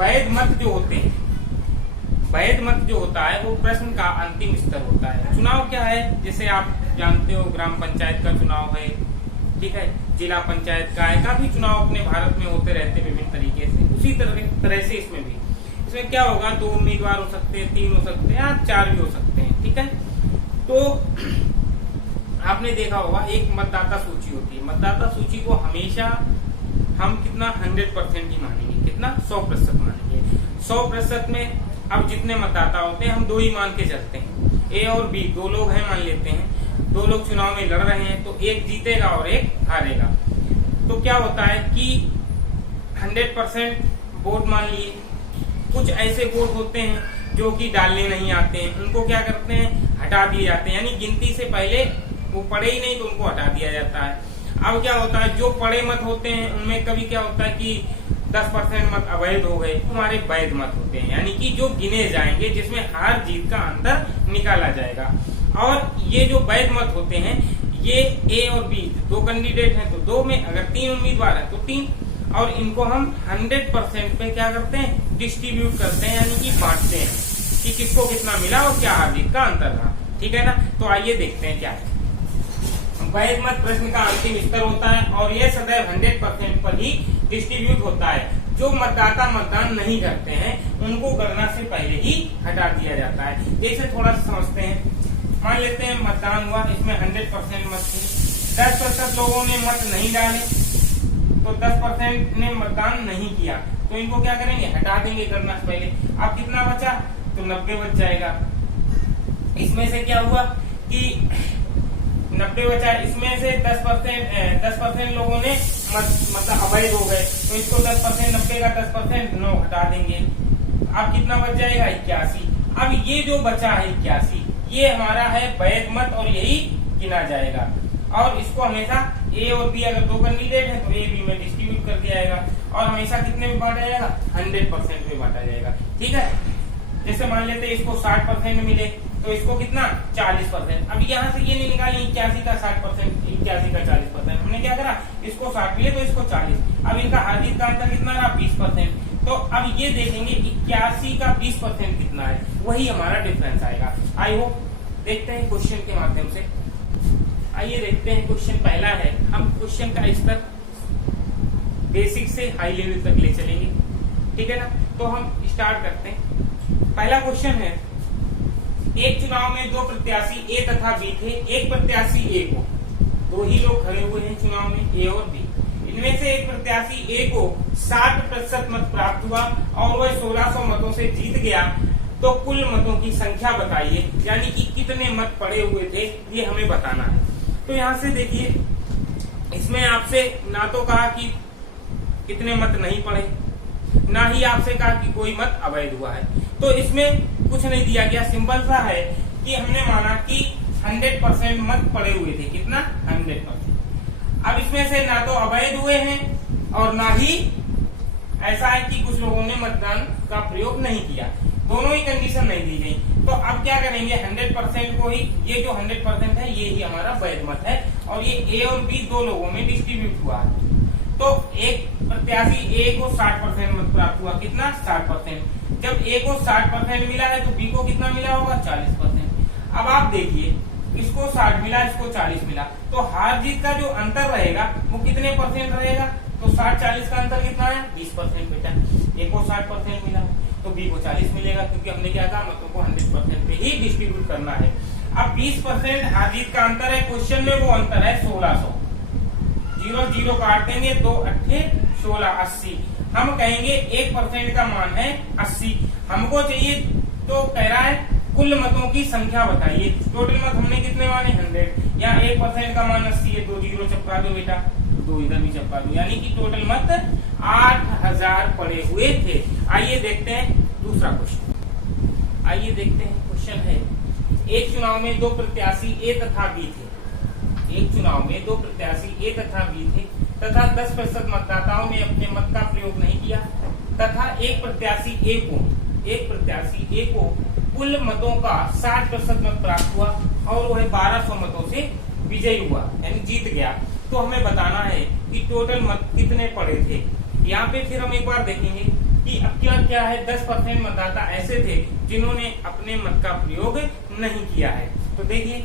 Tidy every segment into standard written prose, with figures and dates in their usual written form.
वैध मत जो होते हैं, वैध मत जो होता है वो प्रश्न का अंतिम स्तर होता है। चुनाव क्या है, जैसे आप जानते हो ग्राम पंचायत का चुनाव है, ठीक है, जिला पंचायत का है, काफी चुनाव अपने भारत में होते रहते हैं विभिन्न तरीके से। उसी तरह से इसमें भी, इसमें क्या होगा, 2 उम्मीदवार हो सकते हैं, 3 हो सकते हैं, 4 भी हो सकते हैं, ठीक है। तो आपने देखा होगा एक मतदाता सूची होती है, मतदाता सूची को हमेशा हम कितना 100% ही मानेंगे, कितना 100% मानेंगे। 100% में अब जितने मतदाता होते हैं हम 2 ही मान के चलते हैं, ए और बी 2 लोग हैं मान लेते हैं, 2 लोग चुनाव में लड़ रहे हैं, तो एक जीतेगा और एक हारेगा। तो क्या होता है कि 100% वोट मान लिए, कुछ ऐसे वोट होते हैं जो कि डालने नहीं आते हैं, उनको क्या करते हैं, हटा दिए जाते हैं, यानी गिनती से पहले वो पढ़े ही नहीं तो उनको हटा दिया जाता है। अब क्या होता है, जो पढ़े मत होते हैं उनमें कभी क्या होता है कि 10% मत अवैध हो गए, हमारे वैध मत होते हैं, यानी कि जो गिने जाएंगे, जिसमें हार जीत का अंतर निकाला जाएगा। और ये जो वैध मत होते हैं, ये ए और बी 2 कैंडिडेट हैं तो 2 में, अगर 3 उम्मीदवार है तो 3, और इनको हम 100% पे क्या करते हैं, डिस्ट्रीब्यूट करते हैं, यानी कि बांटते हैं कि किसको कितना मिला और क्या हार जीत का अंतर रहा, ठीक है ना। तो आइए देखते हैं क्या है। वैध मत प्रश्न का अंतिम स्तर होता है और यह सदैव 100% पर ही डिस्ट्रीब्यूट होता है। जो मतदाता मतदान नहीं करते हैं उनको गणना से पहले ही हटा दिया जाता है। जैसे थोड़ा सा समझते हैं, मान लेते हैं मतदान हुआ, इसमें 100% मत थे, 10% लोगों ने मत नहीं डाले, तो 10% ने मतदान नहीं किया, तो इनको क्या करेंगे, हटा देंगे गणना से पहले। अब कितना बचा, तो 90 बच जाएगा। इसमें से क्या हुआ कि 90 बचा, इसमें से 10% लोगों ने मतलब अवैध हो गए, तो इसको 10%, 90 का 10% 9 हटा देंगे। अब कितना बच जाएगा, 81। अब ये जो बचा है 81, ये हमारा है वैध मत और यही गिना जाएगा। और इसको हमेशा ए और बी, अगर 2 कैंडिडेट है तो ए बी में डिस्ट्रीब्यूट कर दिया जाएगा और हमेशा कितने में बांटा जाएगा, 100% में बांटा जाएगा, ठीक है। जैसे मान लेते हैं इसको 60% मिले तो इसको कितना, 40%। अब यहाँ से ये नहीं निकाले 81 का 60%, 81 का 40%, हमने क्या करा, इसको 60 मिले तो इसको 40। अब इनका हार जीत का अंतर कितना रहा, 20%। तो अब ये देखेंगे 81 का 20% कितना है, वही हमारा डिफरेंस आएगा। आई होप देखते हैं क्वेश्चन के माध्यम से। आइए देखते हैं क्वेश्चन पहला है, हम क्वेश्चन का स्तर बेसिक से हाई लेवल तक ले चलेंगे, ठीक है ना। तो हम स्टार्ट करते हैं। पहला क्वेश्चन है, एक चुनाव में 2 प्रत्याशी ए तथा बी थे, एक प्रत्याशी ए को, 2 ही लोग खड़े हुए हैं चुनाव में, ए और बी। इनमें से एक प्रत्याशी ए को 60% मत प्राप्त हुआ और वह 1600 मतों से जीत गया, तो कुल मतों की संख्या बताइए, यानी कि कितने मत पड़े हुए थे ये हमें बताना है। तो यहाँ से देखिए, इसमें आपसे ना तो कहा कि कितने मत नहीं पड़े, ना ही आपसे कहा कि कोई मत अवैध हुआ है, तो इसमें कुछ नहीं दिया गया। सिंपल सा है कि हमने माना कि 100% मत पड़े हुए थे, कितना, 100%। अब इसमें से ना तो अवैध हुए हैं और ना ही ऐसा है कि कुछ लोगों ने मतदान का प्रयोग नहीं किया, दोनों ही कंडीशन नहीं दी गई। तो अब क्या करेंगे, 100% को ही, ये जो 100% है ये ही हमारा वैध मत है और ये ए और बी 2 लोगों में डिस्ट्रीब्यूट हुआ है। तो एक प्रत्याशी ए को 60% मत प्राप्त हुआ, कितना, 60%। जब ए को 60% मिला है तो बी को कितना मिला होगा, 40%। अब आप देखिए, इसको 60 मिला, इसको 40 मिला, तो हार जीत का जो अंतर रहेगा वो कितने % रहेगा, तो 60-40 का अंतर कितना है, 20% बेटा। ए को 60% मिला तो बी को 40 मिलेगा, क्योंकि हमने क्या कहा, मतों को 100% पे ही डिस्ट्रीब्यूट करना है। अब 20% हार जीत का अंतर है, क्वेश्चन में वो अंतर है 1600, 0 काट देंगे, 2 अट्ठे 16, 80। हम कहेंगे 1% का मान है 80, हमको चाहिए तो कह रहा है कुल मतों की संख्या बताइए। टोटल मत हमने कितने माने, 100, या 1% का मान 80 है, 2 0 चपका दो बेटा, 2 इधर भी चपका दो, यानी कि टोटल मत 8000 पड़े हुए थे। आइए देखते हैं दूसरा क्वेश्चन। आइए देखते हैं क्वेश्चन है, एक चुनाव में 2 प्रत्याशी ए तथा बी थे, एक चुनाव में 2 प्रत्याशी ए तथा बी थे तथा 10% मतदाताओं ने अपने मत का प्रयोग नहीं किया तथा एक प्रत्याशी ए को कुल मतों का 60% मत प्राप्त हुआ और वह 1200 मतों से विजयी हुआ, यानी जीत गया। तो हमें बताना है कि टोटल मत कितने पड़े थे। यहाँ पे फिर हम एक बार देखेंगे कि अब क्या है 10% मतदाता ऐसे थे जिन्होंने अपने मत का प्रयोग नहीं किया है। तो देखिए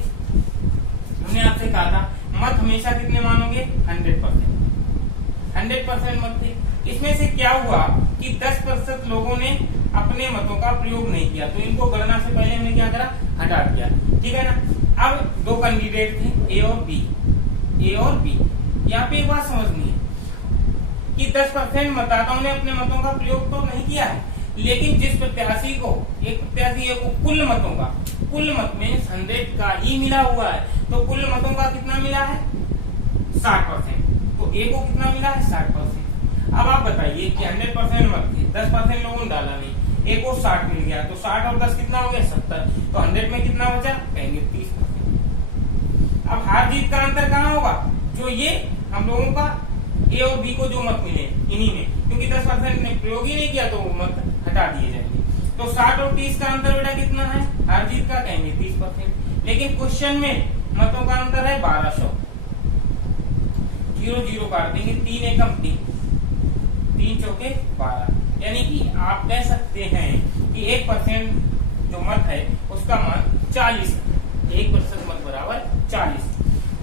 हमने आपसे कहा था मत हमेशा कितने मानोगे 100% मत थे। इसमें से क्या हुआ कि 10% लोगों ने अपने मतों का प्रयोग नहीं किया, तो इनको गणना से पहले हमने क्या करा, हटा दिया, ठीक है ना। अब दो कैंडिडेट थे ए और बी। यहाँ पे एक बात समझनी है कि 10% मतदाताओं ने अपने मतों का प्रयोग तो नहीं किया है, लेकिन जिस प्रत्याशी को कुल मत में 100 का ही मिला हुआ है, तो कुल मतों का कितना मिला है 60%, तो ए को कितना मिला है 60%। अब आप बताइए कि 100% मत थे, 10% लोगों ने डाला नहीं, ए को 60 मिल गया, तो 60 और 10 कितना हो गया 70, तो 100 में कितना बचा, कहेंगे 30%। अब हार जीत का अंतर कहाँ होगा, जो ये हम लोगों का ए और बी को जो मत मिले इन्हीं में, क्योंकि 10% ने प्रयोग ही नहीं किया तो वो मत हटा दिए जाएंगे। तो 60 और 30 का अंतर बेटा कितना है, हार जीत का, कहेंगे 30%। लेकिन क्वेश्चन में मतों का अंतर है 1200, 0 काट देंगे, 3 एकम 3 चौके 12, यानी कि आप कह सकते हैं कि 1% जो मत है उसका मान 40, 1% मत बराबर 40।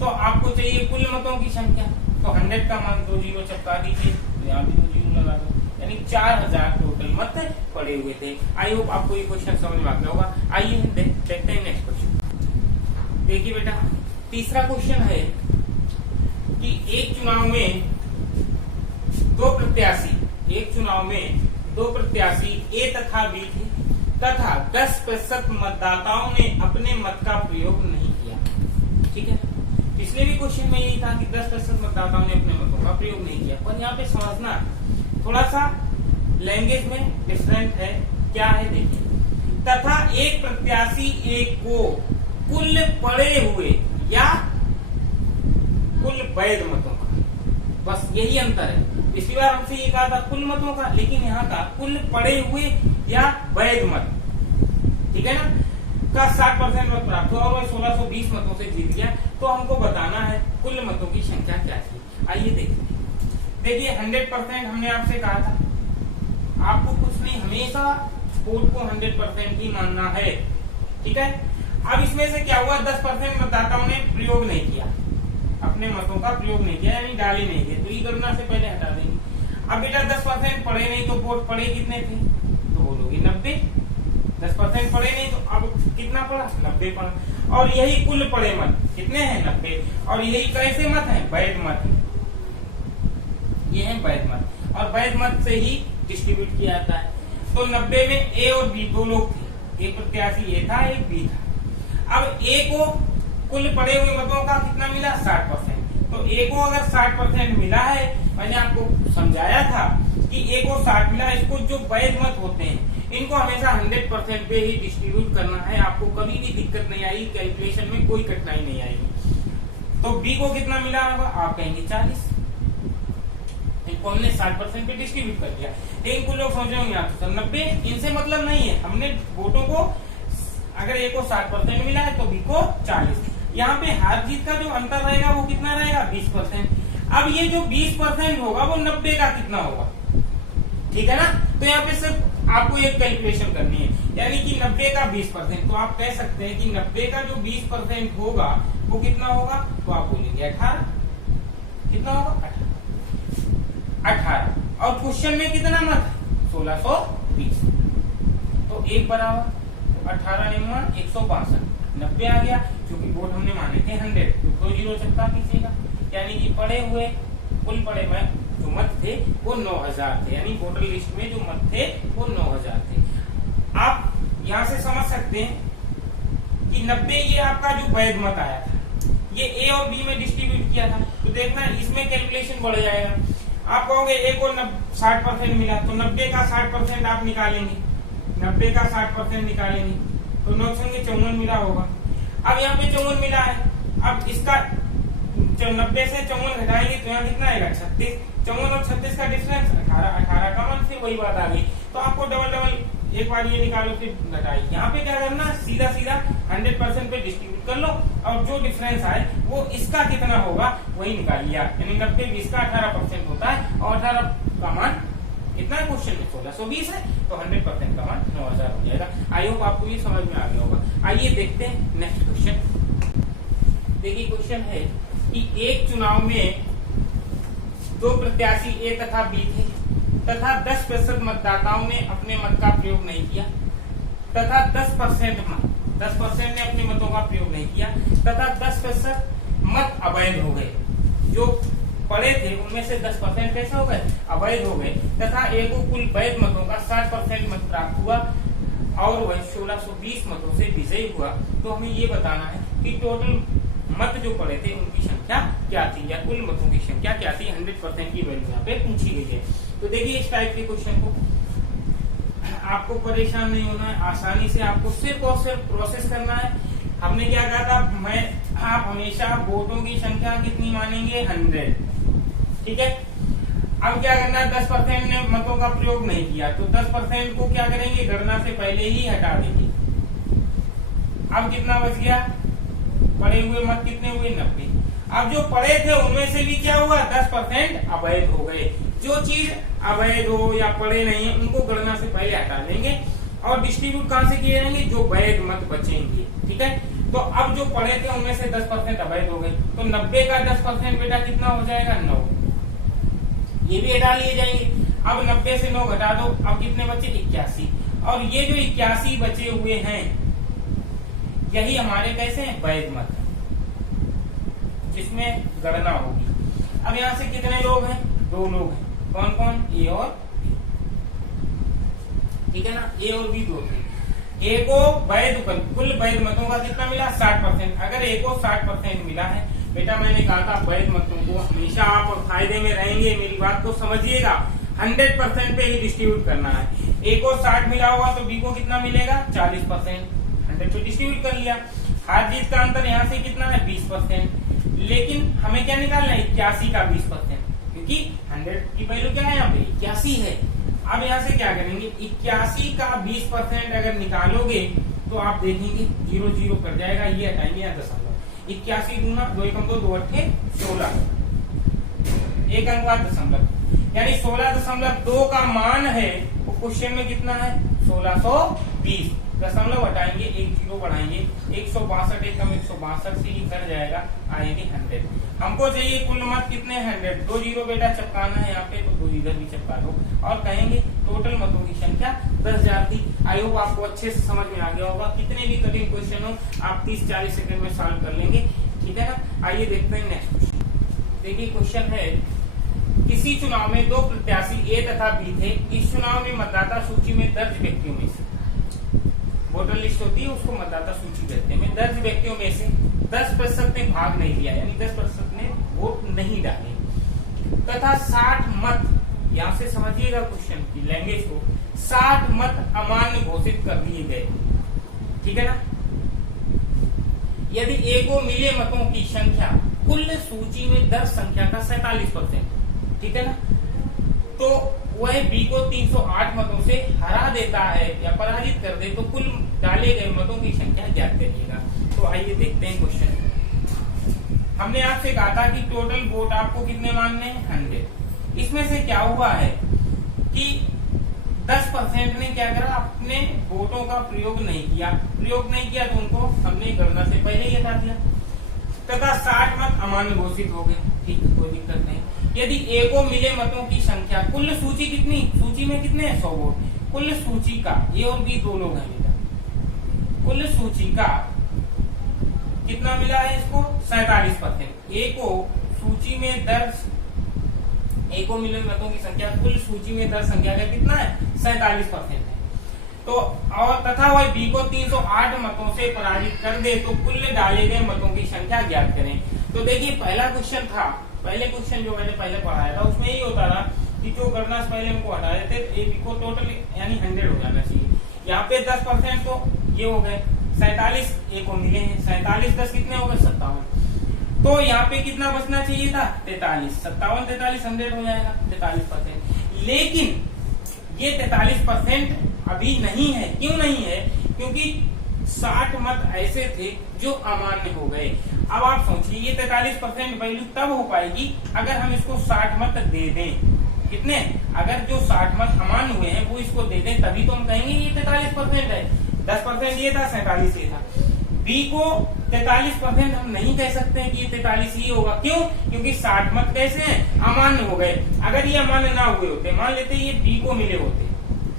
तो आपको चाहिए कुल मतों की संख्या, तो 100 का मान 2 0 चिपका दीजिए, यहाँ भी 2 0 लगा दो, यानी 4000 टोटल मत पड़े हुए थे। आई होप आपको ये क्वेश्चन समझ में आ गया होगा। आइए देखते हैं नेक्स्ट क्वेश्चन। देखिए बेटा तीसरा क्वेश्चन है कि एक चुनाव में दो प्रत्याशी ए तथा बी थे तथा 10% मतदाताओं ने अपने मत का प्रयोग नहीं किया, ठीक है। पिछले भी क्वेश्चन में यही था कि 10% मतदाताओं ने अपने मतों का प्रयोग नहीं किया, पर यहाँ पे समझना थोड़ा सा लैंग्वेज में डिफरेंट है। क्या है देखिए, तथा एक प्रत्याशी एक को कुल पड़े हुए या कुल वैध मतों का, बस यही अंतर है। पिछली बार हमसे ये कहा था कुल मतों का, लेकिन यहाँ का कुल पड़े हुए या वैध मत, ठीक है ना, का 60% मत प्राप्त हुआ और वह 1620 मतों से जीत गया। तो हमको बताना है कुल मतों की संख्या क्या थी। आइए देखिए 100% हमने आपसे कहा था, आपको कुछ नहीं, हमेशा वोट को 100% ही मानना है, ठीक है। अब इसमें से क्या हुआ, 10% मतदाताओं ने प्रयोग नहीं किया, अपने मतों का प्रयोग नहीं किया, यानी डाले नहीं किए, तो ये गणना से पहले हटा देंगे। अब बेटा 10% पढ़े नहीं, तो वोट पड़े कितने थे, तो बोलोगे 90। 10% पढ़े नहीं, तो अब कितना पड़ा, 90 पड़ा। और यही कुल पड़े मत कितने हैं, 90। और यही कैसे मत है, वैध मत, ये है वैध मत, और वैध मत से ही डिस्ट्रीब्यूट किया जाता है। तो 90 में ए और बी दो लोग थे, एक प्रत्याशी ए था, एक बी था। अब ए को कुल पड़े हुए मतों का कितना मिला, 60%। तो ए को अगर 60% मिला है, मैंने आपको समझाया था कि ए को 60 मिला, इसको जो वैध मत होते हैं इनको हमेशा 100% पे ही डिस्ट्रीब्यूट करना है, आपको कभी भी दिक्कत नहीं आएगी, कैलकुलेशन में कोई कठिनाई नहीं आएगी। तो बी को कितना मिला होगा, आप कहेंगे 40, इनको हमने 60% पे डिस्ट्रीब्यूट कर दिया। लेकिन कुछ लोग सोच रहे होंगे आप 90, इनसे मतलब नहीं है, हमने वोटों को अगर ए को 60% मिला है तो बी को 40। यहाँ पे हार जीत का जो अंतर रहेगा वो कितना रहेगा, 20%। अब ये जो 20% होगा वो 90 का कितना होगा, ठीक है ना। तो यहाँ पे सिर्फ आपको एक कैलकुलेशन करनी है, यानी कि 90 का 20%, तो आप कह सकते हैं कि 90 का जो 20% होगा वो कितना होगा, तो आप बोलेंगे 18। कितना होगा, 18। और क्वेश्चन में कितना मत है, 1620। तो एक बराबर 18 निम्न 162, 90 आ गया, क्योंकि वोट हमने माने थे 100, तो 2 0 चिपका दीजिएगा, यानी कि पड़े हुए कुल पड़े हुए जो मत थे वो 9000 थे, यानी वोटर लिस्ट में जो मत थे वो 9000 थे। आप यहाँ से समझ सकते हैं कि 90 ये आपका जो वैध मत आया था, ये ए और बी में डिस्ट्रीब्यूट किया था, तो देखना इसमें कैलकुलेशन बढ़ जाएगा। आप कहोगे ए को 60% मिला, तो 90 का 60% आप निकालेंगे, 90 का 60% निकालेंगे तो 9 संगे 54 मिला होगा। अब यहाँ पे 54 मिला है, अब इसका 90 से 54 घटाएंगे तो यहाँ कितना आएगा, 36। 54 और 36 का डिफरेंस 18, 18 का मन, फिर वही बात आ गई। तो आपको डबल एक बार ये निकालो फिर घटाइए। यहाँ पे क्या करना, सीधा 100% पे डिस्ट्रीब्यूट कर लो, और जो डिफरेंस आए वो इसका कितना होगा वही निकाल लिया, यानी 90 20 का 18% होता है, और 18 का मान कितना है क्वेश्चन में 1620 है, तो 100% का मान 9000 हो जाएगा। आई होप आपको ये समझ में आ गया होगा। आइए देखते हैं नेक्स्ट क्वेश्चन। देखिए क्वेश्चन है कि एक चुनाव में 2 प्रत्याशी ए तथा बी थे तथा 10% मतदाताओं ने अपने मत का प्रयोग नहीं किया तथा 10% ने अपने मतों का प्रयोग नहीं किया तथा 10% मत अवैध हो गए। जो पड़े थे उनमें से 10% कैसे हो गए? अवैध हो गए तथा ए को कुल वैध मतों का 60% मत प्राप्त हुआ और वह 1620 मतों से विजयी हुआ। तो हमें ये बताना है कि टोटल मत जो पड़े थे उनकी संख्या क्या थी या कुल मतों की संख्या क्या थी। 100% की वैल्यू यहाँ पे पूछी गई है। तो देखिए इस टाइप के क्वेश्चन को आपको परेशान नहीं होना है, आसानी से आपको सिर्फ और सिर्फ प्रोसेस करना है। हमने क्या कहा था, आप हमेशा वोटों की संख्या कितनी मानेंगे? 100, ठीक है। अब क्या करना है, 10% ने मतों का प्रयोग नहीं किया तो 10% को क्या करेंगे? गणना से पहले ही हटा देंगे। अब कितना बच गया? पड़े हुए मत कितने हुए? 90। अब जो पड़े थे उनमें से भी क्या हुआ? 10% अवैध हो गए। जो चीज अवैध हो या पड़े नहीं है उनको गणना से पहले हटा देंगे और डिस्ट्रीब्यूट कहां से किए जाएंगे? जो वैध मत बचेंगे, ठीक है। तो अब जो पड़े थे उनमें से 10% अवैध हो गए तो 90 का 10% बेटा कितना हो जाएगा? 9। ये भी हटा लिए जाएंगे। अब 90 से 9 घटा दो, अब कितने बचे? 81। और ये जो 81 बचे हुए हैं यही हमारे कैसे हैं? वैध मत, जिसमें गणना होगी। अब यहाँ से कितने लोग हैं? 2 लोग हैं। कौन कौन? ए और बी, ठीक है ना। ए और बी 2 थे। ए को वैध कुल वैध मतों का कितना मिला? 60%। अगर ए को 60% मिला है बेटा, मैंने कहा था वैध मतों को हमेशा आप फायदे में रहेंगे, मेरी बात को समझिएगा। 100% पे ही डिस्ट्रीब्यूट करना है। ए को 60 मिला होगा तो बी को कितना मिलेगा? 40%। 100 पे डिस्ट्रीब्यूट कर लिया। हार जीत का अंतर यहाँ से कितना है? 20%। लेकिन हमें क्या निकालना है? 81 का 20%, क्योंकि 100 की वैल्यू क्या है? यहाँ पे 81 है। अब यहाँ से क्या करेंगे? 81 का 20% अगर निकालोगे तो आप देखेंगे 0 0 कट जाएगा, ये हटाएंगे यहाँ दशमलव। 81 दूना 2 एकम 2 2 अट्ठे 16, एक अंक बाद दशमलव, यानी 16.2 का मान है वो क्वेश्चन में कितना है? 1620। दशमलव हटाएंगे, 1 0 बढ़ाएंगे, 162 एकम 162 से ही कट जाएगा, आएगी 100। हमको चाहिए कुल मत कितने? 100। 2 0 बेटा चपकाना है यहाँ पे, तो 2 इधर भी चपका दो और कहेंगे टोटल मतों की संख्या 10,000 थी। आई होप आपको अच्छे से समझ में आ गया होगा। कितने भी कठिन क्वेश्चन हो आप 30-40 सेकंड में सॉल्व कर लेंगे, ठीक है ना। आइए देखते हैं नेक्स्ट क्वेश्चन। देखिए क्वेश्चन है, किसी चुनाव में 2 प्रत्याशी ए तथा बी थे। इस चुनाव में मतदाता सूची में दर्ज व्यक्तियों में से, वोटर लिस्ट होती है उसको मतदाता सूची कहते हैं, दर्ज व्यक्तियों में से 10% ने भाग नहीं लिया, यानी 10% ने वोट नहीं डाले तथा 60 मत, यहाँ से समझिएगा क्वेश्चन की लैंग्वेज को, 60 मत अमान्य घोषित कर दिए गए, ठीक है ना। यदि ए को मिले मतों की संख्या कुल सूची में दर्ज संख्या का 47%, ठीक है ना, तो वह बी को 308 मतों से हरा देता है या पराजित कर दे तो कुल डाले गए मतों की संख्या ज्ञात करिएगा। तो आइए देखते हैं क्वेश्चन। हमने आपसे कहा था कि टोटल वोट आपको कितने मानने हैं? 100। इसमें से क्या हुआ है कि 10% ने क्या करा? अपने वोटों का प्रयोग नहीं किया। प्रयोग नहीं किया तो उनको हमने गणना से पहले ही हटा दिया तथा 60 मत अमान्य घोषित हो गए, ठीक है, कोई दिक्कत नहीं। यदि ए को मिले मतों की संख्या, कुल सूची कितनी? सूची में कितने हैं? 100 वोट। कुल सूची का, ए और बी 2 लोग हैं बेटा, कुल सूची का कितना मिला है इसको? 47%। ए को सूची में दर्ज, ए को मिले मतों की संख्या कुल सूची में दर्ज संख्या का कितना है? 47% है। तो और तथा वह बी को 308 मतों से पराजित कर दे तो कुल डाले गए मतों की संख्या ज्ञात करें। तो देखिए पहला क्वेश्चन था, पहले क्वेश्चन जो मैंने पहले पढ़ाया था उसमें यही होता था कि जो गणना से पहले हमको हटा देते ए बी को टोटल यानी 100 हो जाना चाहिए। यहाँ पे 10% तो ये हो गए 47 ए को मिले हैं, 47 10 कितने हो गए? 57। तो यहाँ पे कितना बचना चाहिए था? 43। 57 43 100 हो जाएगा, 43%। लेकिन ये 43% अभी नहीं है। क्यों नहीं है? क्योंकि 60 मत ऐसे थे जो अमान्य हो गए। अब आप सोचिए ये 43% वैल्यू तब हो पाएगी अगर हम इसको 60 मत दे दें, कितने, अगर जो 60 मत अमान्य हुए हैं वो इसको दे दें तभी तो हम कहेंगे ये 43% है। 10% ये था, 47 ये था। बी को 43% हम नहीं कह सकते हैं कि ये 43 ही होगा। क्यों? क्योंकि 60 मत कैसे हैं, अमान्य हो गए। अगर ये अमान्य ना हुए होते, मान लेते ये बी को मिले होते,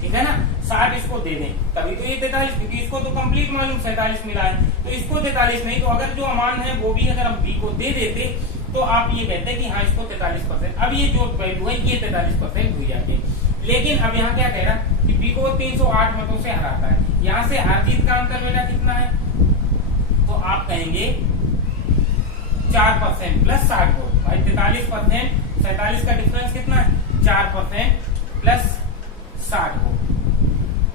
ठीक है ना, 60 इसको दे दें तभी तो ये 43, क्योंकि इसको तो कंप्लीट मालूम 47 मिला है, तो इसको 43 नहीं, तो अगर जो अमान्य है वो भी अगर हम बी को दे देते तो आप ये कहते हैं कि हाँ इसको 43%। अब ये जो वैल्यू है ये 43% हुई जाती है। लेकिन अब यहाँ क्या कह रहा कि बी को 308 मतों से हराता है। यहाँ से हार जीत का अंतर बेटा कितना है, तो आप कहेंगे 4% प्लस 60 वोट। भाई 43%, 47 का डिफरेंस कितना है, 4% प्लस 60 वोट।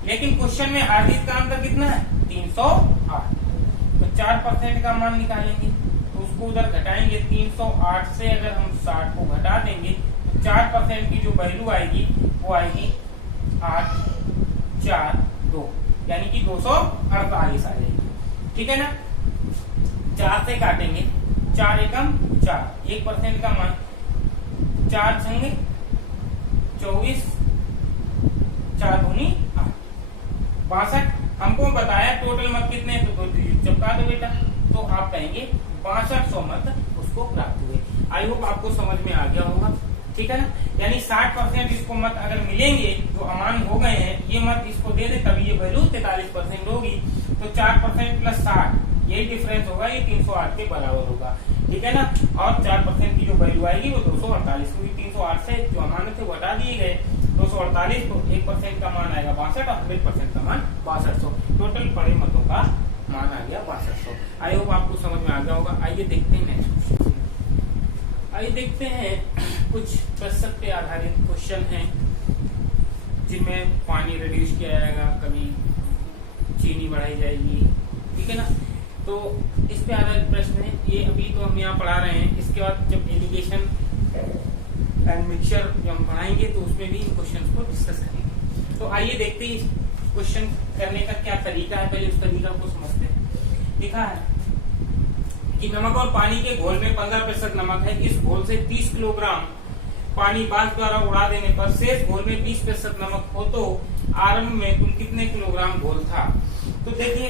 लेकिन क्वेश्चन में हार जीत का अंतर कितना है, 308। तो 4% का मान निकालेंगे तो उसको उधर घटाएंगे, 308 से अगर हम 60 को घटा देंगे तो 4% की जो वैल्यू आएगी वो आएगी 842, यानी कि 248 आ जाएगी। ठीक है ना, 4 से काटेंगे, 4 एकम 4, 1% का मान 4 छंगे 24, 4 दूनी 8, 62। हमको बताया टोटल मत कितने हैं, तो 2 चिपका दो बेटा, तो आप कहेंगे 6200 मत उसको प्राप्त हुए। आई होप आपको समझ में आ गया होगा। ठीक है ना, यानी 60% इसको मत अगर मिलेंगे जो अमान्य हो गए हैं, ये मत इसको दे दे तभी ये वैल्यू 43% होगी। तो 4% प्लस 60 यही डिफरेंस होगा, ये 308 के बराबर होगा। ठीक है ना, और 4% की जो वैल्यू आएगी वो 248, क्योंकि 308 से जो अमान्य थे वो हटा दिए गए 248, तो 1% का मान आएगा 62 और 1% का मान 6200। टोटल पड़े मतों का मान आ गया 6200। आई होप आपको समझ में आ गया होगा। आइए देखते हैं नेक्स्ट क्वेश्चन। आइए देखते हैं कुछ प्रतिशत पे आधारित क्वेश्चन हैं जिनमें पानी रिड्यूस किया जाएगा, कभी चीनी बढ़ाई जाएगी। ठीक है ना, तो इस पे आधारित प्रश्न है ये। अभी तो हम यहाँ पढ़ा रहे हैं, इसके बाद जब एलिगेशन एंड मिक्सचर जो हम पढ़ाएंगे तो उसमें भी इन क्वेश्चन को डिस्कस करेंगे। तो आइए देखते हैं क्वेश्चन करने का क्या तरीका है, पहले उस तरीका को समझते हैं। लिखा है कि नमक और पानी के घोल में 15% नमक है, इस घोल से 30 किलोग्राम पानी बांध द्वारा उड़ा देने पर शेष घोल में 20% नमक हो, तो आरंभ में कुल कितने किलोग्राम घोल था। तो देखिए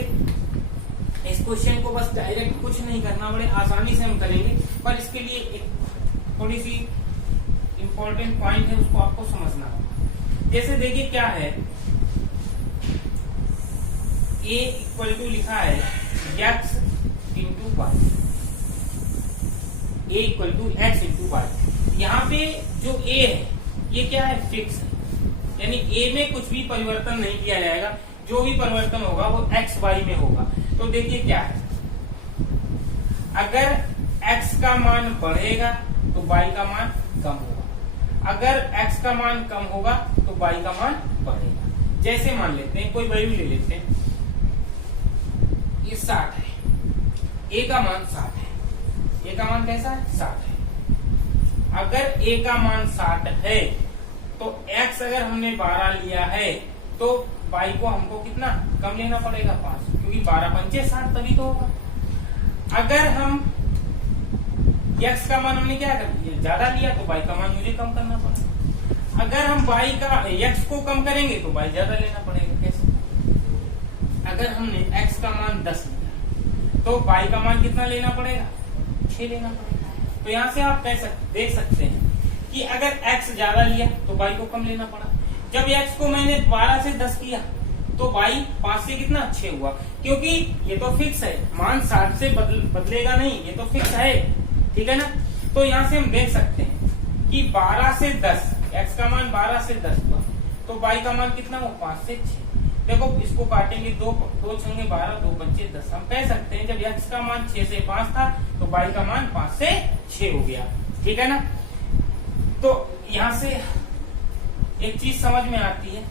इस क्वेश्चन को बस डायरेक्ट कुछ नहीं करना, बड़े आसानी से हम करेंगे, पर इसके लिए एक थोड़ी सी इंपॉर्टेंट पॉइंट है, उसको आपको समझना होगा। जैसे देखिए क्या है, A इक्वल टू लिखा है x into y, A equal to x into y. यहाँ पे जो A है ये क्या है, फिक्स है, यानी A में कुछ भी परिवर्तन नहीं किया जाएगा, जो भी परिवर्तन होगा वो x y में होगा। तो देखिए क्या है, अगर x का मान बढ़ेगा तो y का मान कम होगा, अगर x का मान कम होगा तो y का मान बढ़ेगा। जैसे मान लेते हैं, कोई वैल्यू ले लेते हैं, ये 60 है, a का मान 60 है, a का मान कैसा है, 60 है। अगर a का मान 60 है तो x अगर हमने 12 लिया है तो y को हमको कितना कम लेना पड़ेगा, 5, क्योंकि 12 पंचे 60 तभी तो होगा। अगर हम x का मान हमने क्या कर दिया, ज्यादा लिया, तो y का मान मुझे कम करना पड़ेगा। अगर हम y का x को कम करेंगे तो y ज्यादा लेना पड़ेगा। कैसे, अगर हमने x का मान 10 लिया तो y का मान कितना लेना पड़ेगा, 6 लेना पड़ेगा। तो यहाँ से आप देख सकते हैं कि अगर x ज्यादा लिया तो y को कम लेना पड़ा। जब x को मैंने 12 से 10 किया तो y 5 से कितना 6 हुआ, क्योंकि ये तो फिक्स है, मान 60 से बदलेगा नहीं, ये तो फिक्स है। ठीक है ना, तो यहाँ से हम देख सकते हैं कि 12 से 10, x का मान 12 से 10 हुआ, तो y का मान कितना हुआ, 5 से 6। देखो इसको काटेंगे, 2 छंगे 12, 2 पंचे 10। हम कह सकते हैं जब x का मान 6 से 5 था तो y का मान 5 से 6 हो गया। ठीक है ना, तो यहाँ से एक चीज समझ में आती है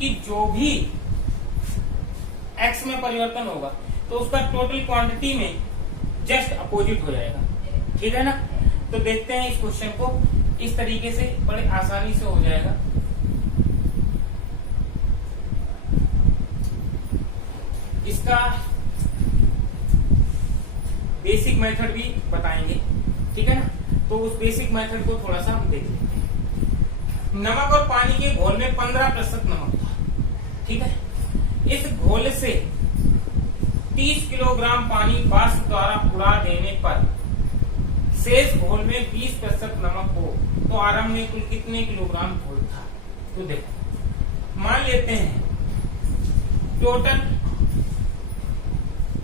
कि जो भी x में परिवर्तन होगा तो उसका टोटल क्वांटिटी में जस्ट अपोजिट हो जाएगा। ठीक है ना, तो देखते हैं इस क्वेश्चन को, इस तरीके से बड़े आसानी से हो जाएगा। इसका बेसिक मेथड भी बताएंगे। ठीक है ना, तो उस बेसिक मेथड को थोड़ा सा हम देख लेते हैं। नमक और पानी के घोल में 15% नमक था, ठीक है। इस घोल से 30 किलोग्राम पानी वाष्प द्वारा उड़ा देने पर शेष घोल में 20% नमक हो तो आरंभ में कुल कितने किलोग्राम घोल था? तो देखो, मान लेते हैं टोटल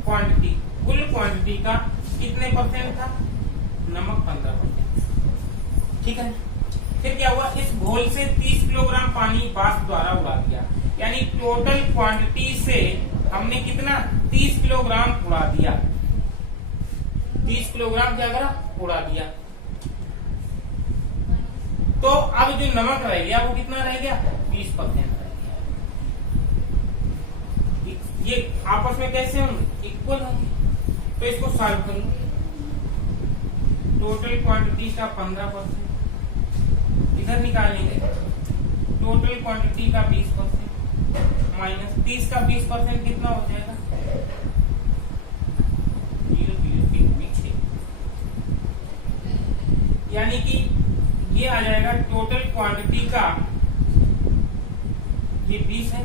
क्वांटिटी, कुल क्वांटिटी का कितने परसेंट था? नमक 15%, ठीक है। फिर क्या हुआ, इस घोल से 30 किलोग्राम पानी वाष्प द्वारा उड़ा दिया, यानी टोटल क्वांटिटी से हमने कितना 30 किलोग्राम उड़ा दिया, 30 किलोग्राम क्या करा, उड़ा दिया। तो अब जो नमक रह गया वो कितना रह गया, 20% रह गया। ये आपस में कैसे होंगे, इक्वल होंगे। तो इसको सॉल्व करो, टोटल क्वांटिटी का 15% इधर निकालेंगे, टोटल क्वांटिटी का 20% माइनस 30 का 20% कितना हो जाएगा, 0.036, यानी कि ये आ जाएगा टोटल क्वांटिटी का, ये 20 है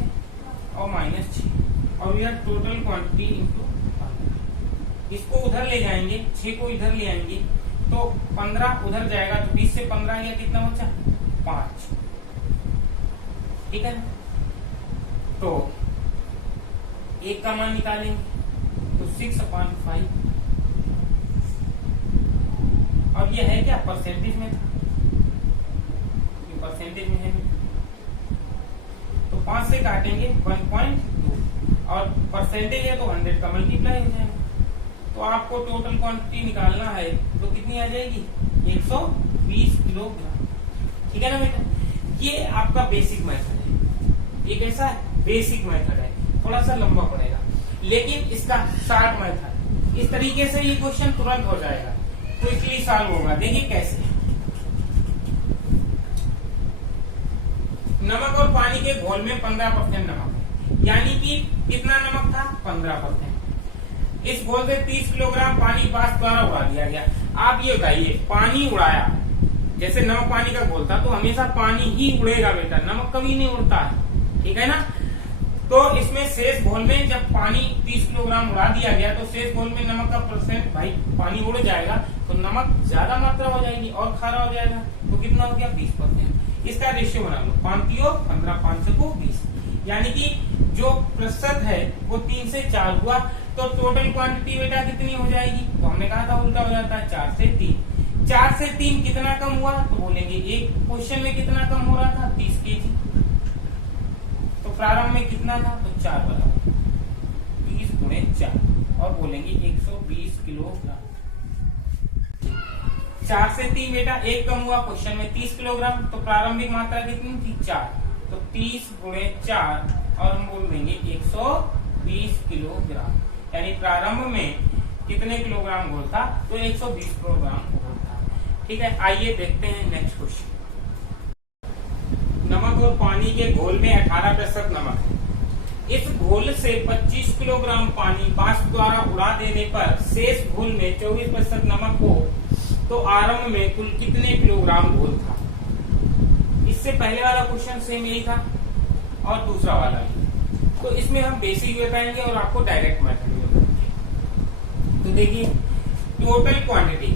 और माइनस 6, और यह टोटल क्वांटिटी इंटू 15। इसको उधर ले जाएंगे, 6 को इधर ले आएंगे तो 15 उधर जाएगा, तो 20 से 15 गया, कितना बचा, 5, ठीक है। तो एक का मान निकालेंगे तो 6/5, और ये है क्या, परसेंटेज में था, ये परसेंटेज में है, तो 5 से काटेंगे 1.2, और परसेंटेज है तो 100 का मल्टीप्लाई हो जाएगा। तो आपको टोटल क्वांटिटी निकालना है तो कितनी आ जाएगी, 120 किलोग्राम, ठीक है ना बेटा। ये आपका बेसिक मेथड है, ये कैसा है, बेसिक मेथड है, थोड़ा सा लंबा पड़ेगा, लेकिन इसका शॉर्ट मेथड, इस तरीके से ये क्वेश्चन तुरंत हो जाएगा, क्विकली सॉल्व होगा। देखिए कैसे, नमक और पानी के घोल में 15% नमक है, यानी कि कितना नमक था, 15%। इस घोल से 30 किलोग्राम पानी वाष्प द्वारा उड़ा दिया गया। आप ये बताइए, पानी उड़ाया, जैसे नमक पानी का घोल था तो हमेशा पानी ही उड़ेगा बेटा, नमक कभी नहीं उड़ता है, ठीक है ना। तो इसमें शेष घोल में जब पानी 30 किलोग्राम उड़ा दिया गया तो शेष घोल में नमक का परसेंट, भाई पानी उड़ जाएगा तो नमक ज्यादा मात्रा हो जाएगी और खारा हो जाएगा, तो कितना हो गया, 20%। इसका रेशियो बना लो, 15 5 को 20, यानी कि जो प्रतिशत है वो 3 से 4 हुआ, तो टोटल क्वांटिटी बेटा कितनी हो जाएगी, तो हमने कहा था उल्टा हो जाता है, 4 से 3। 4 से 3 कितना कम हुआ, तो बोलेंगे एक क्वेश्चन में कितना कम हो रहा था, 30 kg, तो प्रारंभ में कितना था, तो 4 बराबर 30 गुणे 4, और बोलेंगे 120 किलोग्राम। 4 से 3 बेटा एक कम हुआ, क्वेश्चन में 30 किलोग्राम, तो प्रारंभिक मात्रा कितनी थी, 4, तो 30 गुणे 4, और हम बोल देंगे 120 किलोग्राम, यानी प्रारंभ में कितने किलोग्राम घोल था, तो 120 किलोग्राम घोल था, ठीक है। आइए देखते हैं नेक्स्ट क्वेश्चन। नमक और पानी के घोल में 18% नमक है। इस घोल से 25 किलोग्राम पानी वाष्प द्वारा उड़ा देने पर शेष घोल में 24% नमक हो तो आरंभ में कुल कितने किलोग्राम घोल था। इससे पहले वाला क्वेश्चन सेम यही था और दूसरा वाला भी, तो इसमें हम बेसिक बताएंगे और आपको डायरेक्ट मेथड भी बताएंगे। तो देखिए, टोटल क्वांटिटी,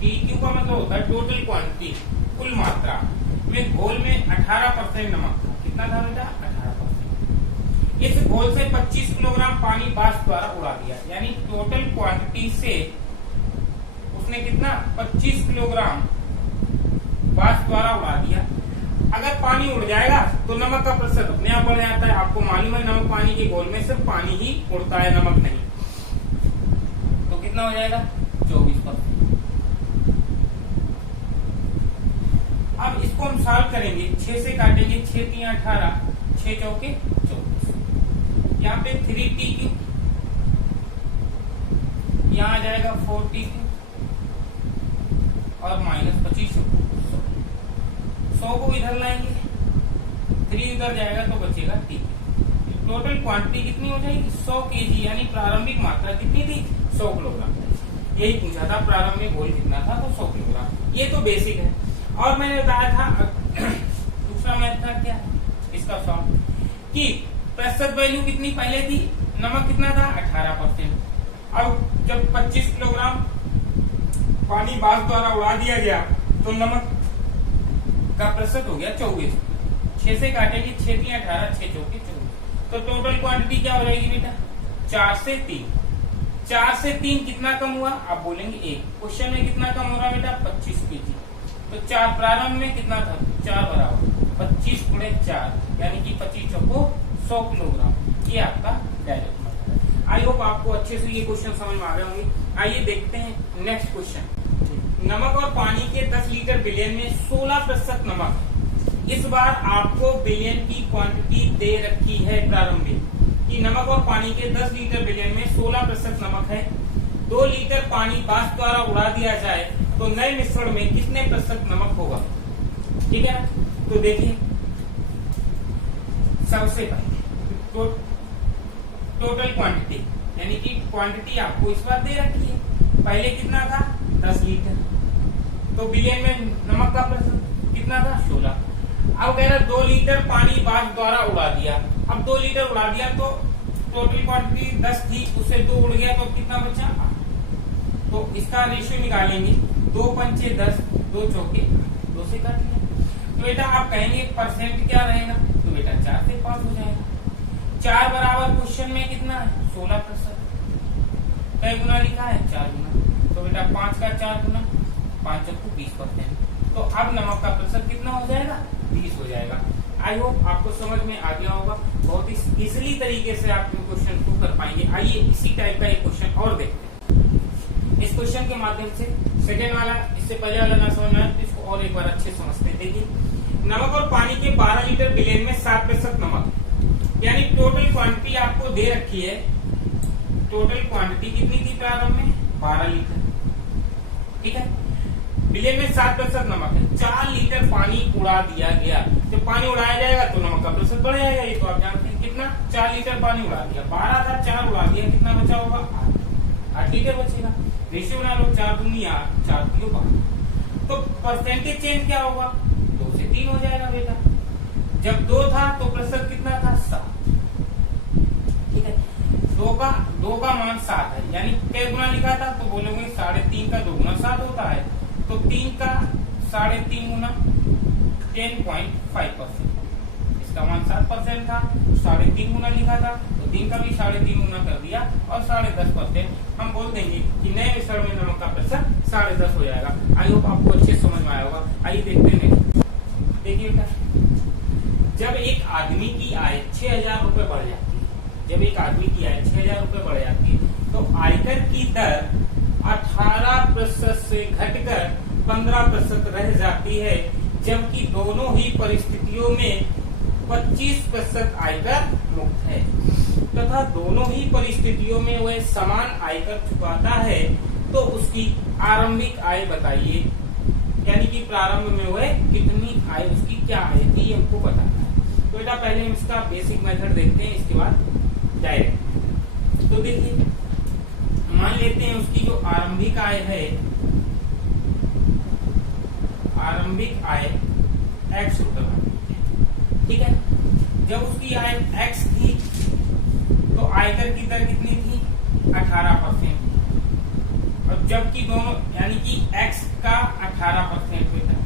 TQ का मतलब होता है टोटल क्वांटिटी, कुल मात्रा में घोल में 18% नमक था। कितना था बेटा, 18%। इस घोल से 25 किलोग्राम पानी वाष्प द्वारा उड़ा दिया, यानी टोटल क्वांटिटी से उसने कितना, 25 किलोग्राम वाष्प द्वारा उड़ा दिया। अगर पानी उड़ जाएगा तो नमक का प्रतिशत अपने आप बढ़ जाता है। आपको मालूम है नमक पानी के घोल में सिर्फ पानी ही उड़ता है, नमक नहीं। तो कितना हो जाएगा, 24%। अब इसको हम सॉल्व करेंगे, 6 से काटेंगे, 6 3 18, 6 चौके 24। यहाँ पे 3TQ, यहाँ आ जाएगा 4TQ और माइनस 25, 100 को इधर लाएंगे, 3 इधर जाएगा तो बचेगा TQ। टोटल क्वांटिटी कितनी हो जाएगी, 100 kg, यानी प्रारंभिक मात्रा कितनी थी, 100 किलोग्राम। यही पूछा था प्रारंभ में घोल कितना था, तो 100 किलोग्राम। ये तो बेसिक है। और मैंने बताया था दूसरा मेथड क्या है इसका सॉल्व, कि प्रतिशत वैल्यू कितनी पहले थी, नमक कितना था 18%। अब जब 25 किलोग्राम पानी बाष्प द्वारा उड़ा दिया गया तो नमक का प्रतिशत हो गया 24। 6 से काटेंगे, 6 3 18, 6 4 24। तो टोटल क्वांटिटी क्या हो जाएगी बेटा 4 से 3। 4 से 3 कितना कम हुआ, आप बोलेंगे 1। क्वेश्चन में कितना कम हो रहा है बेटा 25 केजी। तो 4 प्रारंभ में कितना था 4 बराबर 25 गुणे 4 यानी कि 25 चौको 100 किलोग्राम। ये आपका डायरेक्ट मेथड है। आई होप आपको अच्छे से ये क्वेश्चन समझ में आ गए होंगे। आइए देखते हैं नेक्स्ट क्वेश्चन। नमक और पानी के 10 लीटर बिलियन में 16% नमक है। इस बार आपको बिलियन की क्वांटिटी दे रखी है प्रारंभिक, कि नमक और पानी के 10 लीटर बिलियन में 16% नमक है। 2 लीटर पानी बाष्प द्वारा उड़ा दिया जाए तो नए मिश्रण में कितने प्रतिशत नमक होगा। ठीक है ना, तो देखिए सबसे पहले टोटल क्वांटिटी यानी कि क्वांटिटी आपको इस बार दे रखी है। पहले कितना था 10 लीटर, तो बिलियन में नमक का प्रतिशत कितना था 16। अब कह रहा 2 लीटर पानी बाष्प द्वारा उड़ा दिया। अब 2 लीटर उड़ा दिया तो टोटल क्वांटिटी 10 थी, उससे 2 उड़ गया तो कितना बचा 8। तो इसका रेशियो निकालेंगे, 2 पंचे 10, 2 चौके 2 से काट लिया। तो बेटा आप कहेंगे परसेंट क्या रहेगा, तो बेटा 4 से 5 हो जाएगा। 4 बराबर क्वेश्चन में कितना है 16%। कई गुना लिखा है 4 गुना, तो बेटा 5 का 4 गुना 5 चौको 20%। तो अब नमक का प्रतिशत कितना हो जाएगा 20 हो जाएगा। आई होप आपको समझ में आ गया होगा। बहुत ही इजीली तरीके से आप इन क्वेश्चन को कर पाएंगे। आइए इसी टाइप का एक क्वेश्चन और देखते हैं। इस क्वेश्चन के माध्यम से सेकेंड वाला, इससे पहले वाला ना समझ में आया, इसको और एक बार अच्छे समझते हैं। देखिए नमक और पानी के 12 लीटर बिलियन में 7% नमक, यानी टोटल क्वांटिटी आपको दे रखी है। टोटल क्वांटिटी कितनी थी प्रारंभ में 12 लीटर। ठीक है, बिलियन में 7% नमक है। 4 लीटर पानी उड़ा दिया गया। जब पानी उड़ाया जाएगा तो नमक का प्रतिशत बढ़ जाएगा, ये तो आप जानते हैं। कितना 4 लीटर पानी उड़ा दिया, 12 था 4 उड़ा दिया, कितना बचा होगा 8 लीटर बचेगा। रेशियो बना लो, 4 दूनी 8, 4 3 12। तो परसेंटेज चेंज क्या होगा 2 से 3 हो जाएगा बेटा। जब 2 था तो प्रतिशत कितना था 7। ठीक है, 2 का मान 7 है, यानी कई गुना लिखा था तो बोलोगे 3.5 का 2 गुना 7 होता है। तो 3 का 3.5 गुना 10.5%। इसका मान 7% था, 3.5 गुना लिखा था तो 3 का भी 3.5 गुना कर दिया और 10.5%। हम बोल देंगे कि नए मिश्रण में नमक का प्रतिशत 10.5 हो जाएगा। आई होप आपको अच्छे समझ में आया होगा। आइए देखते हैं। देखिए जब एक आदमी की आय 6,000 रुपए बढ़ जाती है, जब एक आदमी की आय 6,000 रुपए बढ़ जाती है तो आयकर की दर 18% से घटकर 15% रह जाती है, जबकि दोनों ही परिस्थितियों में 25% आयकर मुक्त है तथा दोनों ही परिस्थितियों में वह समान आयकर चुकाता है। तो उसकी आरंभिक आय बताइए, यानी कि प्रारंभ में वह कितनी आय, उसकी क्या आय थी, हमको बताना है। तो बेटा पहले हम इसका बेसिक मेथड देखते हैं, इसके बाद डायरेक्ट। तो देखिए मान लेते हैं उसकी जो आरंभिक आय है, आरंभिक आय x रुपए। ठीक है, जब उसकी आय x थी तो आयकर की दर कितनी थी 18%। और जबकि दोनों यानी कि x का 18% बेटा,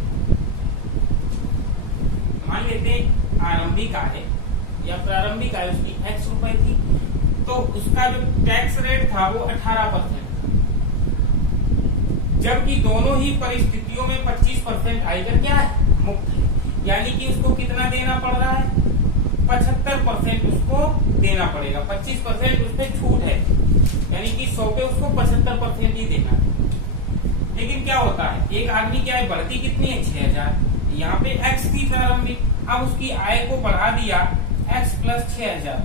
मान लेते हैं आरंभिक आय या प्रारंभिक आय उसकी x रुपए थी, तो उसका जो टैक्स रेट था वो 18%। जबकि दोनों ही परिस्थितियों में 25% आयकर क्या है मुक्त है, यानी कि उसको कितना देना पड़ रहा है 75% उसको देना पड़ेगा। 25% उस पर छूट है, यानी कि 100 पे उसको 75% ही देना है। लेकिन क्या होता है, एक आदमी की आय बढ़ती कितनी है 6,000, यहाँ पे x की प्रारंभिक, अब उसकी आय को बढ़ा दिया x प्लस 6,000।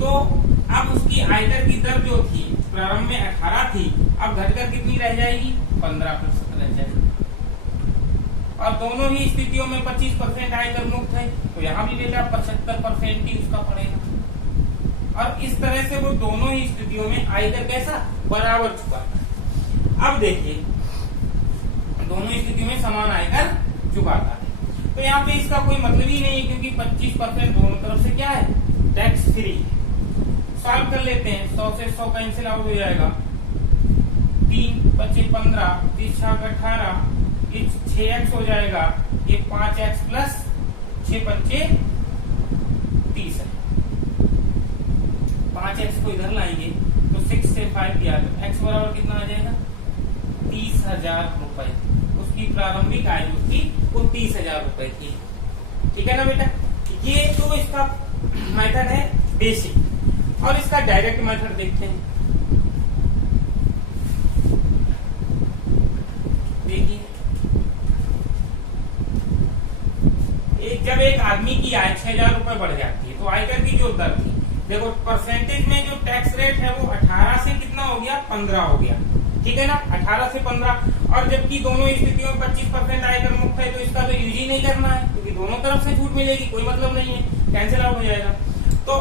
तो अब उसकी आयकर की दर जो थी प्रारंभ में 18 थी, अब घटकर कितनी रह जाएगी 15% रह जाएगी। और दोनों ही स्थितियों में 25% आयकर मुक्त है, तो यहाँ भी बेटा 75% ही उसका पड़ेगा। और इस तरह से वो दोनों ही स्थितियों में आयकर कैसा बराबर चुकाता है। अब देखिए दोनों स्थितियों में समान आयकर चुकाता है। तो यहाँ पे इसका कोई मतलब ही नहीं है, क्योंकि 25% दोनों तरफ से क्या है, टैक्स फ्री। सॉल्व कर लेते हैं, 100 से 100 कैंसिल आउट हो जाएगा, 3 × 5 = 15, 30 × 6 = 18, 6x हो जाएगा, ये 5x प्लस 6 × 5 = 30 है। 5x को इधर लाएंगे तो 6 से 5 गया तो x बराबर कितना आ जाएगा, 30,000 रुपए। उसकी प्रारंभिक आय उसकी वो 30,000 रुपए की। ठीक है ना बेटा, ये तो इसका मेथड है बेसिक। और इसका डायरेक्ट मेथड देखते हैं। देखिए, जब एक आदमी की आय 6,000 रुपए बढ़ जाती है तो आयकर की जो दर थी, देखो परसेंटेज में जो टैक्स रेट है वो 18 से कितना हो गया, 15 हो गया। ठीक है ना, 18 से 15। और जबकि दोनों स्थितियों में 25% आयकर मुक्त है, तो इसका तो यूज ही नहीं करना है, क्योंकि दोनों तरफ से छूट मिलेगी, कोई मतलब नहीं है, कैंसिल आउट हो जाएगा। तो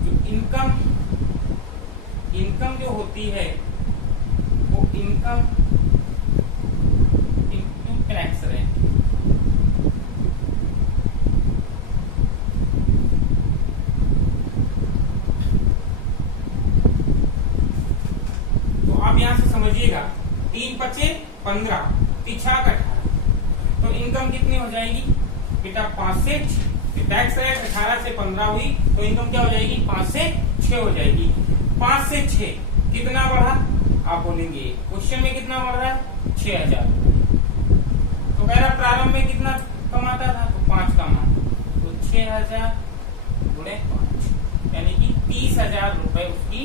जो इनकम जो होती है वो इनकम इनटू टैक्स रेट। आप यहां से समझिएगा, 3 × 5 = 15, 3 × 6 = 18, तो इनकम कितनी हो जाएगी बेटा, 5 से 6। टैक्स रेट 18 से 15 हुई तो इनकम क्या हो जाएगी, 5 से 6 हो जाएगी। 5 से 6 कितना बढ़ा, आप बोलेंगे क्वेश्चन में कितना बढ़ रहा है, 6,000। तो कह रहा प्रारंभ में कितना कमाता था, तो 5 कमा, तो 6,000 × 5 यानी कि 30,000 रुपए उसकी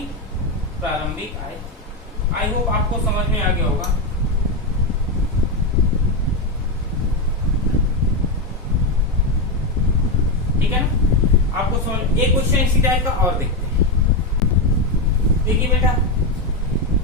प्रारंभिक आय। आई होप आपको समझ में आ गया होगा। ठीक है ना, आपको समझ। एक क्वेश्चन इसी टाइप का और देखते हैं। देखिए बेटा,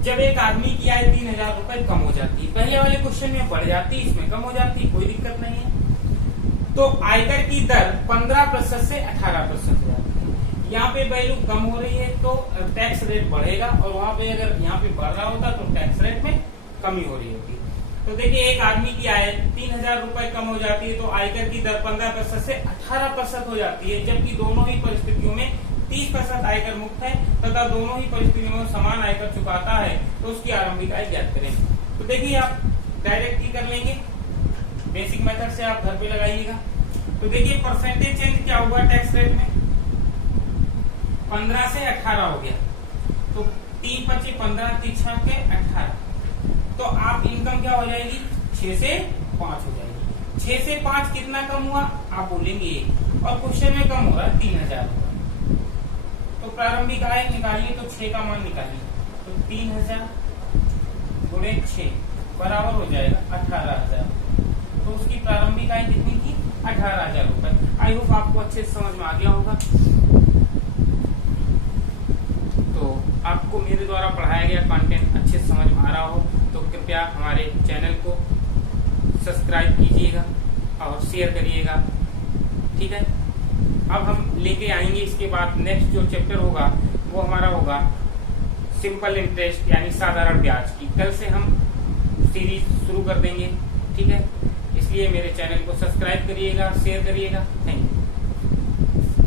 जब एक आदमी की आय 3,000 रुपए कम हो जाती है, पहले वाले क्वेश्चन में बढ़ जाती, इसमें कम हो जाती, कोई दिक्कत नहीं है। तो आयकर की दर 15% से 18% हो जाती है। यहाँ पे वैल्यू कम हो रही है तो टैक्स रेट बढ़ेगा, और वहां पे अगर यहाँ पे बढ़ रहा होता तो टैक्स रेट में कमी हो रही होती। तो देखिए, एक आदमी की आय 3,000 रुपए कम हो जाती है तो आयकर की दर 15% से 18% हो जाती है, जबकि दोनों ही परिस्थितियों में 30% आयकर मुक्त है तथा दोनों ही परिस्थितियों में समान आयकर चुकाता है, तो उसकी आरंभिक आय ज्ञात करें। तो देखिए, आप डायरेक्ट ही कर लेंगे, बेसिक मेथड से आप घर पे लगाइएगा। तो देखिए, परसेंटेज चेंज क्या हुआ टैक्स रेट में, 15 से 18 हो गया, तो 3 × 5 = 15, 3 × 6 = 18। तो आप इनकम क्या हो जाएगी, 6 से 5 हो जाएगी। 6 से 5 कितना कम हुआ, आप बोलेंगे, और क्वेश्चन में कम हो रहा है 3,000 रुपए। तो प्रारंभिक आय निकालिए, तो 6 का मान निकालिए, तो 3,000 × 6 बराबर हो जाएगा 18,000। तो उसकी प्रारंभिक आय कितनी थी, 18,000 रुपए। आई होप आपको अच्छे से समझ में आ गया होगा। तो आपको मेरे द्वारा पढ़ाया गया कंटेंट अच्छे से समझ में आ रहा हो तो कृपया हमारे चैनल को सब्सक्राइब कीजिएगा और शेयर करिएगा। ठीक है, अब हम लेके आएंगे इसके बाद नेक्स्ट जो चैप्टर होगा वो हमारा होगा सिंपल इंटरेस्ट यानी साधारण ब्याज की। कल से हम सीरीज शुरू कर देंगे। ठीक है, इसलिए मेरे चैनल को सब्सक्राइब करिएगा, शेयर करिएगा। Thank you.